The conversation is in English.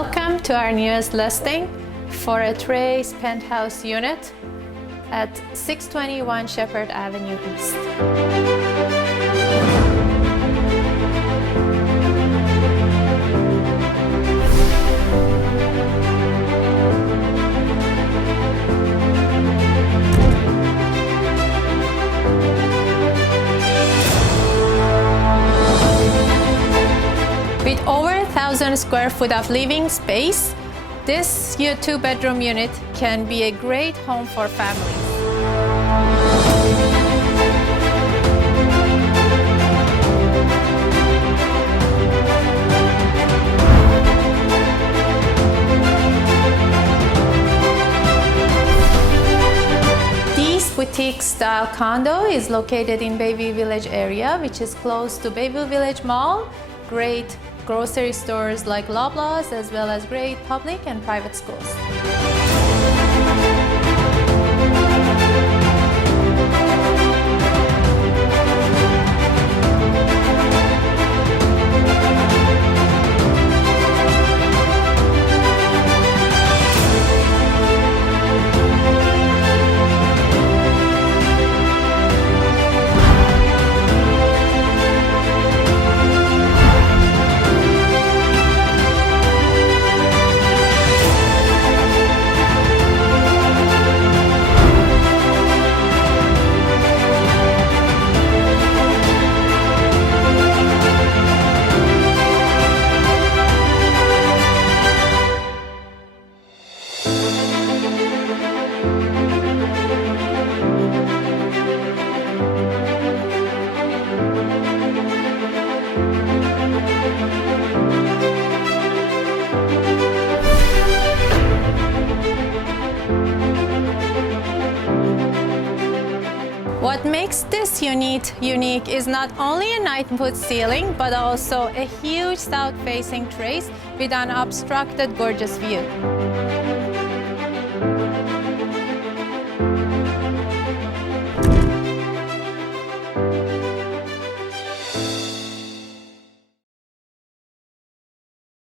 Welcome to our newest listing for a terrace penthouse unit at 621 Sheppard Avenue East. With over 1,000 square feet of living space, this two-bedroom unit can be a great home for families. This boutique-style condo is located in Bayview Village area, which is close to Bayview Village Mall. Great grocery stores like Loblaws, as well as great public and private schools. What makes this unit unique is not only a 9-foot ceiling, but also a huge south-facing terrace with an unobstructed gorgeous view.